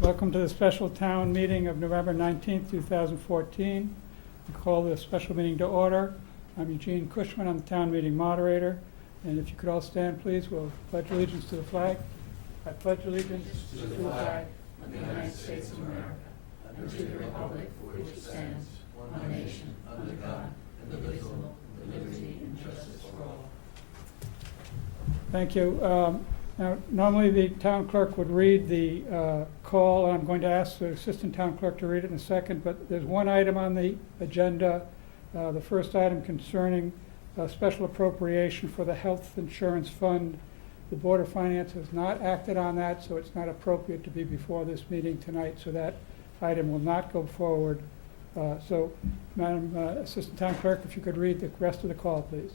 Welcome to the special town meeting of November 19th, 2014. We call this special meeting to order. I'm Eugene Cushman, I'm the town meeting moderator. And if you could all stand, please, we'll pledge allegiance to the flag. I pledge allegiance to the flag of the United States of America and to the republic for which it stands, one nation, under God, indivisible, with liberty and justice for all. Thank you. Now, normally the town clerk would read the call. I'm going to ask the assistant town clerk to read it in a second, but there's one item on the agenda, the first item concerning special appropriation for the health insurance fund. The Board of Finance has not acted on that, so it's not appropriate to be before this meeting tonight, so that item will not go forward. So, Madam Assistant Town Clerk, if you could read the rest of the call, please.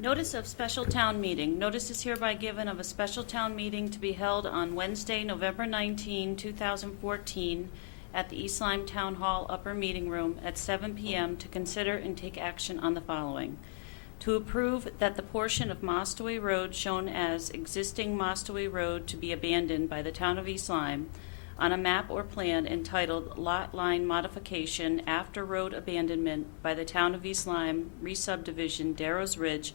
Notice of special town meeting. Notice is hereby given of a special town meeting to be held on Wednesday, November 19, 2014, at the East Lyme Town Hall Upper Meeting Room at 7 p.m. to consider and take action on the following. To approve that the portion of Mostaway Road shown as existing Mostaway Road to be abandoned by the town of East Lyme on a map or plan entitled Lot Line Modification After Road Abandonment by the town of East Lyme, Re-Subdivision, Darrow's Ridge,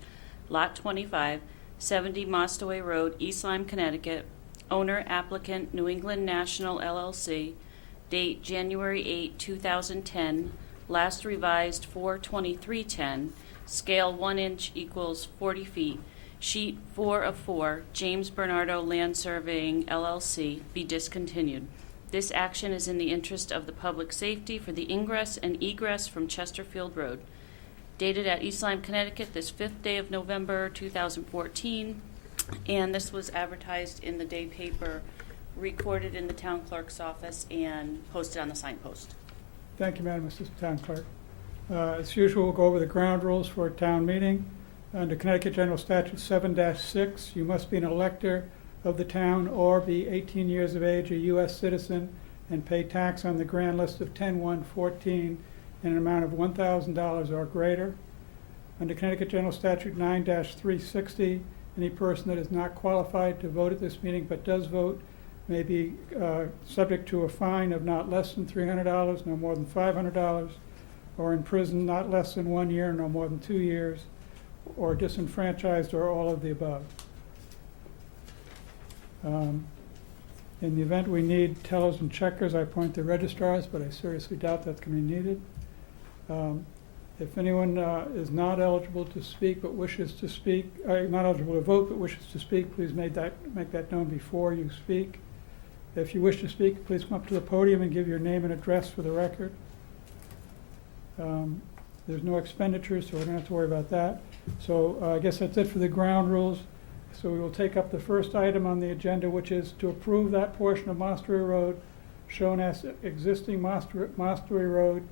Lot 25, 70 Mostaway Road, East Lyme, Connecticut. Owner, applicant, New England National LLC. Date January 8, 2010. Last revised 4/23/10. Scale 1 inch equals 40 feet. Sheet 4 of 4, James Bernardo Land Surveying, LLC, be discontinued. This action is in the interest of the public safety for the ingress and egress from Chesterfield Road. Dated at East Lyme, Connecticut, this 5th day of November 2014, and this was advertised in the day paper, recorded in the town clerk's office, and posted on the signpost. Thank you, Madam Assistant Town Clerk. As usual, we'll go over the ground rules for a town meeting. Under Connecticut General Statute 7-6, you must be an elector of the town or be 18 years of age, a U.S. citizen, and pay tax on the grand list of 10-1-14 in an amount of $1,000 or greater. Under Connecticut General Statute 9-360, any person that is not qualified to vote at this meeting but does vote may be subject to a fine of not less than $300, no more than $500, or in prison not less than 1 year, no more than 2 years, or disenfranchised, or all of the above. In the event we need tellers and checkers, I point to registrars, but I seriously doubt that's going to be needed. If anyone is not eligible to speak but wishes to speak, not eligible to vote but wishes to speak, please make that known before you speak. If you wish to speak, please come up to the podium and give your name and address for the record. There's no expenditures, so we don't have to worry about that. So I guess that's it for the ground rules. So we will take up the first item on the agenda, which is to approve that portion of Mostaway Road shown as existing Mostaway Road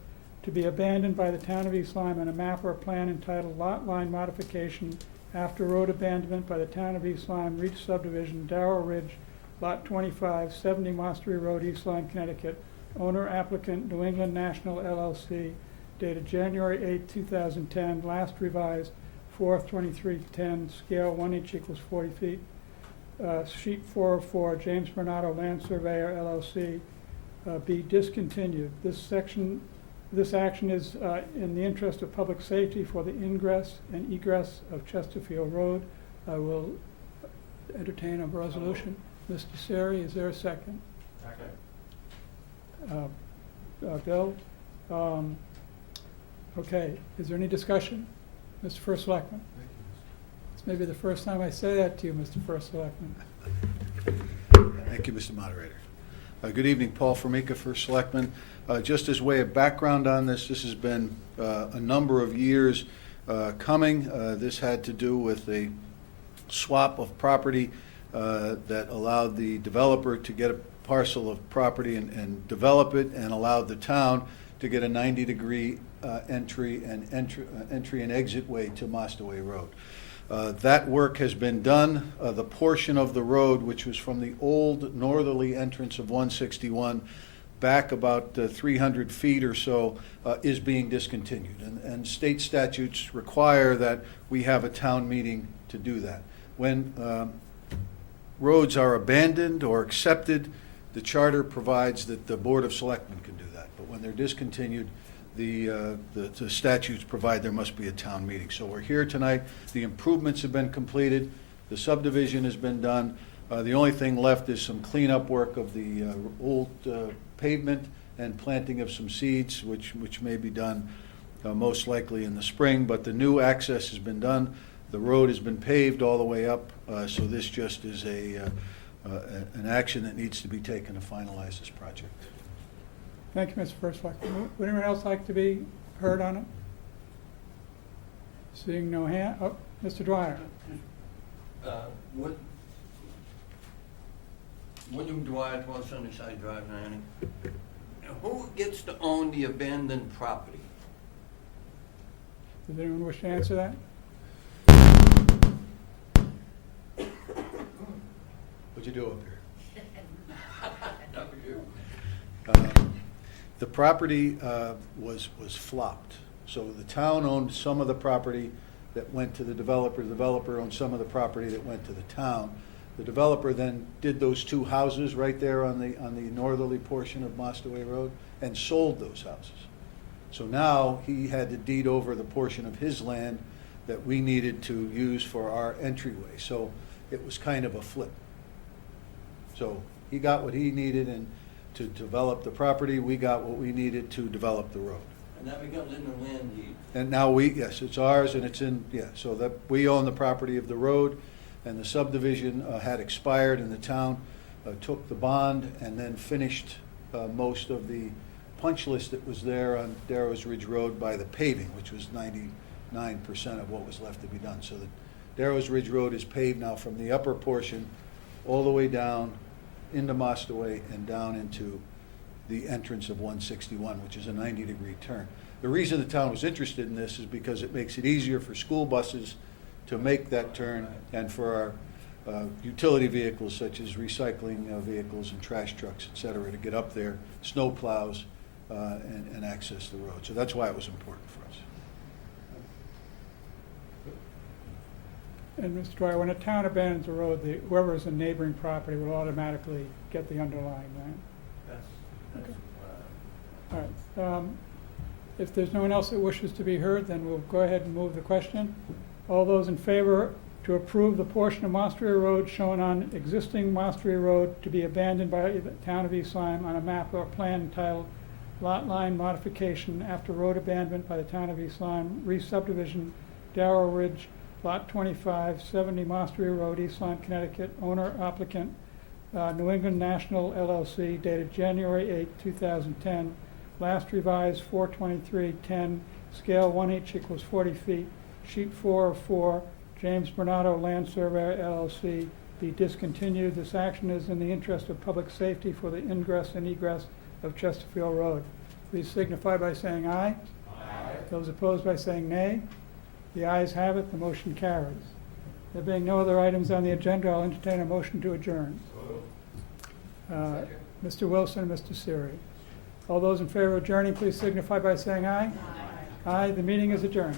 to be abandoned by the town of East Lyme on a map or plan entitled Lot Line Modification After Road Abandonment by the town of East Lyme, Re-Subdivision, Darrow Ridge, Lot 25, 70 Mostaway Road, East Lyme, Connecticut. Owner, applicant, New England National LLC. Dated January 8, 2010, last revised 4/23/10, scale 1 inch equals 40 feet. Sheet 4 of 4, James Bernardo Land Surveyor, LLC, be discontinued. This action is in the interest of public safety for the ingress and egress of Chesterfield Road. I will entertain a resolution. Mr. Seri, is there a second? Second. Bill? Okay, is there any discussion? Mr. First Selectman? It's maybe the first time I say that to you, Mr. First Selectman. Thank you, Mr. Moderator. Good evening, Paul Formica, First Selectman. Just as way of background on this has been a number of years coming. This had to do with a swap of property that allowed the developer to get a parcel of property and develop it, and allowed the town to get a 90-degree entry and exit way to Mostaway Road. That work has been done. The portion of the road which was from the old northerly entrance of 161 back about 300 feet or so is being discontinued. And state statutes require that we have a town meeting to do that. When roads are abandoned or accepted, the charter provides that the Board of Selectmen can do that. But when they're discontinued, the statutes provide there must be a town meeting. So we're here tonight. The improvements have been completed. The subdivision has been done. The only thing left is some cleanup work of the old pavement and planting of some seeds, which may be done most likely in the spring. But the new access has been done. The road has been paved all the way up. So this just is an action that needs to be taken to finalize this project. Thank you, Mr. First Selectman. Would anyone else like to be heard on it? Seeing no hand, oh, Mr. Dwyer. William Dwyer, 12 Sunnyside Drive, 90. Who gets to own the abandoned property? Does anyone wish to answer that? What'd you do up here? That was you. The property was flopped. So the town owned some of the property that went to the developer. The developer owned some of the property that went to the town. The developer then did those two houses right there on the northerly portion of Mostaway Road and sold those houses. So now he had to deed over the portion of his land that we needed to use for our entryway. So it was kind of a flip. So he got what he needed and to develop the property, we got what we needed to develop the road. And that becomes in the land deed. And now yes, it's ours and it's so that we own the property of the road, and the subdivision had expired, and the town took the bond and then finished most of the punch list that was there on Darrow's Ridge Road by the paving, which was 99% of what was left to be done. So the Darrow's Ridge Road is paved now from the upper portion all the way down into Mostaway and down into the entrance of 161, which is a 90-degree turn. The reason the town was interested in this is because it makes it easier for school buses to make that turn and for our utility vehicles such as recycling vehicles and trash trucks, et cetera, to get up there, snow plows, and access the road. So that's why it was important for us. And Mr. Dwyer, when a town abandons a road, whoever is in neighboring property will automatically get the underlying land. That's All right. If there's no one else that wishes to be heard, then we'll go ahead and move the question. All those in favor to approve the portion of Mostory Road shown on existing Mostory Road to be abandoned by the town of East Lyme on a map or plan entitled Lot Line Modification After Road Abandonment by the town of East Lyme, Re-Subdivision, Darrow Ridge, Lot 25, 70 Mostory Road, East Lyme, Connecticut, owner applicant, New England National LLC, dated January 8, 2010, last revised 4/23/10, scale 1/8 = 40 feet, sheet 4 of 4, James Bernardo Land Surveyor LLC, be discontinued. This action is in the interest of public safety for the ingress and egress of Chesterfield Road. Please signify by saying aye. Aye. Those opposed by saying nay. The ayes have it, the motion carries. There being no other items on the agenda, I'll entertain a motion to adjourn. Mr. Wilson and Mr. Siri. All those in favor of adjourning, please signify by saying aye. Aye. Aye, the meeting is adjourned.